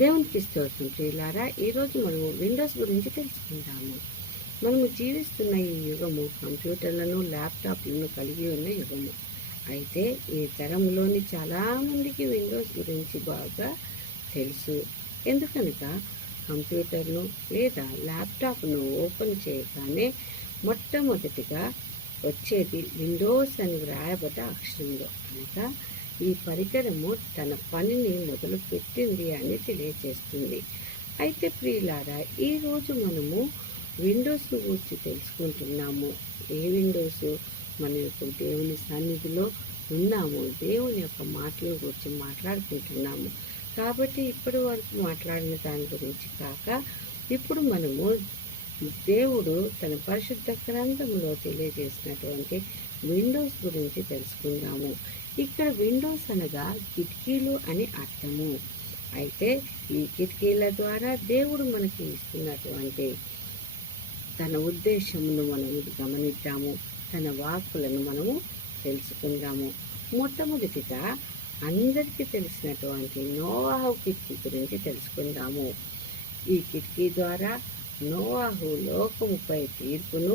దేవునికి స్తోత్రం ప్రియులారా. ఈరోజు మనము విండోస్ గురించి తెలుసుకుందాము. మనము జీవిస్తున్న ఈ యుగము కంప్యూటర్లను, ల్యాప్టాప్లను కలిగి ఉన్న యుగము. అయితే ఈ తరంలోని చాలామందికి విండోస్ గురించి బాగా తెలుసు. ఎందుకనగా కంప్యూటర్ను లేదా ల్యాప్టాప్ను ఓపెన్ చేయగానే మొట్టమొదటిగా వచ్చేది విండోస్ అని వ్రాయబడ్డ అక్షరంలో, అనగా ఈ పరికరము తన పనిని మొదలుపెట్టింది అని తెలియజేస్తుంది. అయితే ప్రియులారా, ఈరోజు మనము విండోస్ గురించి తెలుసుకుంటున్నాము. ఏ విండోస్? మనం ఇప్పుడు దేవుని సన్నిధిలో ఉన్నాము, దేవుని యొక్క మాటల గురించి మాట్లాడుకుంటున్నాము. కాబట్టి ఇప్పటి వరకు మాట్లాడిన దాని గురించి కాక ఇప్పుడు మనము దేవుడు తన పరిశుద్ధ గ్రంథంలో తెలియజేసినటువంటి విండోస్ గురించి తెలుసుకుందాము. ఇక్కడ విండోస్ అనగా కిటికీలు అని అర్థము. అయితే ఈ కిటికీల ద్వారా దేవుడు మనకి ఇస్తున్నటువంటి తన ఉద్దేశమును మనము గమనిద్దాము, తన వాక్కులను మనము తెలుసుకుందాము. మొట్టమొదటిగా అందరికీ తెలిసినటువంటి నోవాహు కిటికీ గురించి తెలుసుకుందాము. ఈ కిటికీ ద్వారా నోవాహు లోకముపై తీర్పును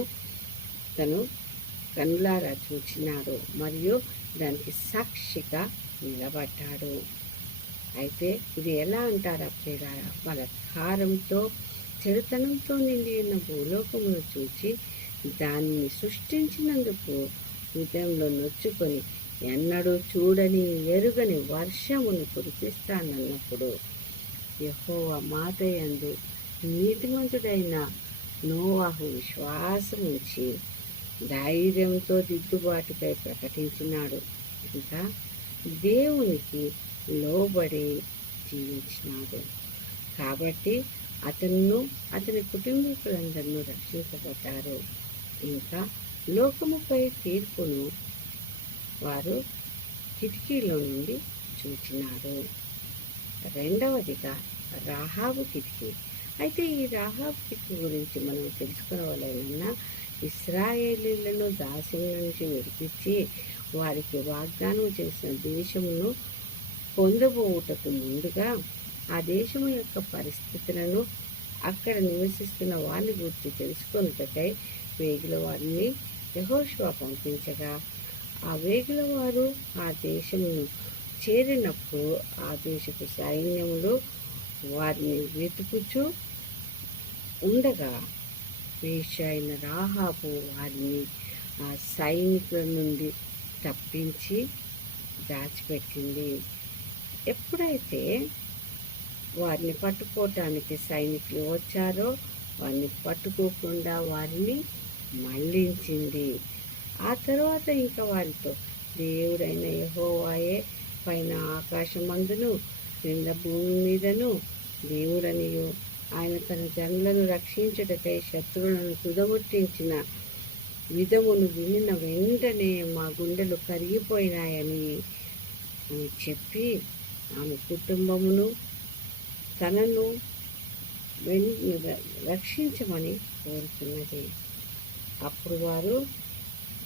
తను కనులారా చూచినాడు మరియు దానికి సాక్షిగా నిలబడ్డాడు. అయితే ఇది ఎలా అంటారా ప్రియులారా? బలాత్కారంతో చెడుతనంతో నిండి ఉన్న భూలోకమును చూచి దానిని సృష్టించినందుకు హృదయంలో నొచ్చుకొని ఎన్నడూ చూడని ఎరుగని వర్షమును కురిపిస్తానన్నప్పుడు యెహోవా మాట యందు నీతిమంతుడైన నోవాహు విశ్వాసం ఉంచి ధైర్యంతో దిద్దుబాటుకై ప్రకటించినాడు. ఇంకా దేవునికి లోబడి జీవించినాడు. కాబట్టి అతను అతని కుటుంబీకులందరూ రక్షించబడ్డారు. ఇంకా లోకముపై తీర్పును వారు కిటికీలో నుండి చూచినారు. రెండవదిగా రాహాబు కిటికీ. అయితే ఈ రాహాబు కిటికీ గురించి మనం తెలుసుకోవాలన్నా, ఇశ్రాయేలీలను దాస్యం నుంచి విడిపించి వారికి వాగ్దానం చేసిన దేశమును పొందబోవుటకు ముందుగా ఆ దేశము యొక్క పరిస్థితులను, అక్కడ నివసిస్తున్న వారిని గురించి తెలుసుకొనుటకై వేగుల వారిని యెహోషువ పంపించగా, ఆ వేగుల వారు ఆ దేశమును చేరినప్పుడు ఆ దేశపు సైన్యములు వారిని వెతుకుచూ ఉండగా వేశ్య అయిన రాహాబు వారిని ఆ సైనికుల నుండి తప్పించి దాచిపెట్టింది. ఎప్పుడైతే వారిని పట్టుకోవటానికి సైనికులు వచ్చారో వారిని పట్టుకోకుండా వారిని మళ్లించింది. ఆ తర్వాత ఇంకా వారితో దేవుడైన యెహోవాయే పైన ఆకాశమందును క్రింద భూమి మీదను దేవుడనియు, ఆయన తన జనులను రక్షించుటకై శత్రువులను తుదముట్టించిన విధమును వినిన వెంటనే మా గుండెలు కరిగిపోయినాయని చెప్పి ఆమె కుటుంబమును తనను రక్షించమని కోరుతున్నది. అప్పుడు వారు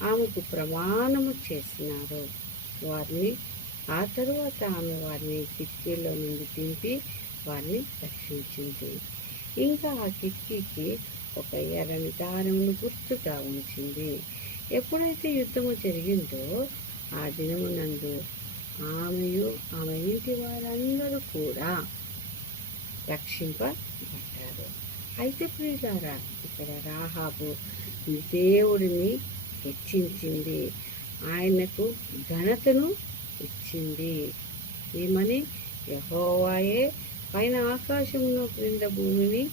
ఆమెకు ప్రమాణము చేసినారు. వారిని ఆ తరువాత ఆమె వారిని కిటికీలో నుండి దింపి వారిని రక్షించింది. ఇంకా ఆ కిటికీకి ఒక ఎర్రని దారమును గుర్తుగా ఉంచింది. ఎప్పుడైతే యుద్ధము జరిగిందో ఆ దినమునందు ఆమెయు ఆమె ఇంటి వారందరూ కూడా రక్షింపబడ్డారు. అయితే ప్రియులారా, ఇక్కడ రాహాబు దేవుడిని హెచ్చించింది, ఆయనకు ఘనతను ఇచ్చింది. ఏమని? యెహోవాయే పైన ఆకాశమును క్రింద భూమి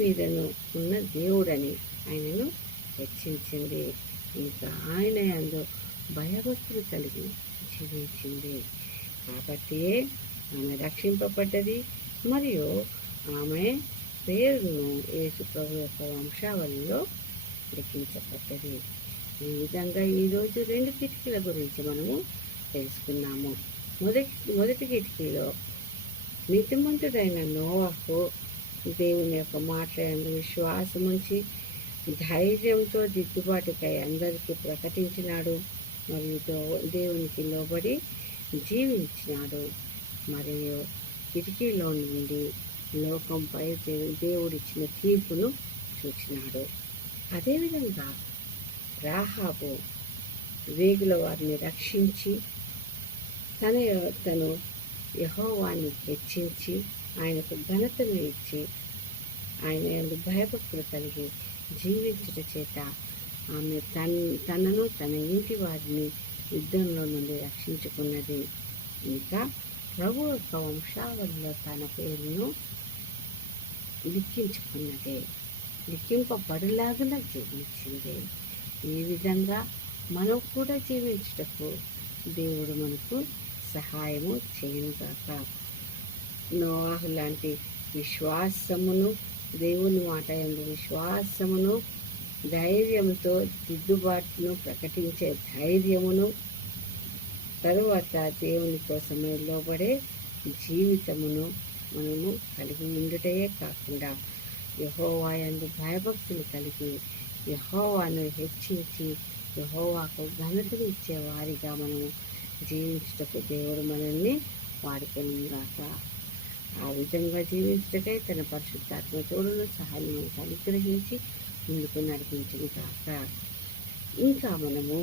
మీదను ఉన్న దేవుడని ఆయనను హెచ్చించింది. ఇంకా ఆయన యందు భయభక్తులు కలిగి జీవించింది. కాబట్టి ఆమె రక్షింపబడ్డది మరియు ఆమె పేరును యేసు ప్రభు యొక్క వంశావళిలో లిఖించబడ్డది. ఈ విధంగా ఈరోజు 2 కిటికీల గురించి మనము తెలుసుకున్నాము. మొదటి కిటికీలో నీతిమంతుడైన నోవాహు దేవుని యొక్క మాటలందు విశ్వాసం ఉంచి ధైర్యంతో దిద్దుబాటుకై అందరికీ ప్రకటించినాడు మరియు దేవునికి లోబడి జీవించినాడు. మరియు కిటికీలో నుండి లోకంపై దేవుడిచ్చిన తీర్పును చూచినాడు. అదేవిధంగా రాహాబు వేగుల వారిని రక్షించి తను యెహోవాను హెచ్చించి ఆయనకు ఘనతను ఇచ్చి ఆయన యందు భయభక్తులు కలిగి జీవించుట చేత ఆమె తనను తన ఇంటి వారిని యుద్ధంలో నుండి రక్షించుకున్నది. ఇంకా ప్రభు యొక్క వంశావళిలో తన పేరును లిఖింపబడులాగా జీవించింది. ఈ విధంగా మనం కూడా జీవించుటకు దేవుడు మనకు సహాయము చేయుగాక. నోవాహు లాంటి విశ్వాసమును, దేవుని మాట యందు విశ్వాసమును, ధైర్యంతో దిద్దుబాటును ప్రకటించే ధైర్యమును, తరువాత దేవుని కోసమే లోబడే జీవితమును మనము కలిగి ఉండుటే కాకుండా యెహోవా యందు భయభక్తులు కలిగి యెహోవాను హెచ్చించి యెహోవాకు ఘనతను ఇచ్చే వారిగా మనము జీవించుటకు దేవుడు మనల్ని వాడుకొనుగాక. ఆ విధంగా జీవించుటకై తన పరిశుద్ధాత్మ తోడును సహాయం అనుగ్రహించి ముందుకు నడిపించును గాక. ఇంకా మనము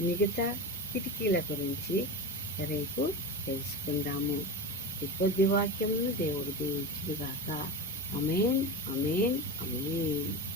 మిగతా కిటికీల గురించి రేపు తెలుసుకుందాము. ఈ కొద్ది వాక్యమును దేవుడు దీవించును గాక. ఆమేన్, ఆమేన్, ఆమేన్.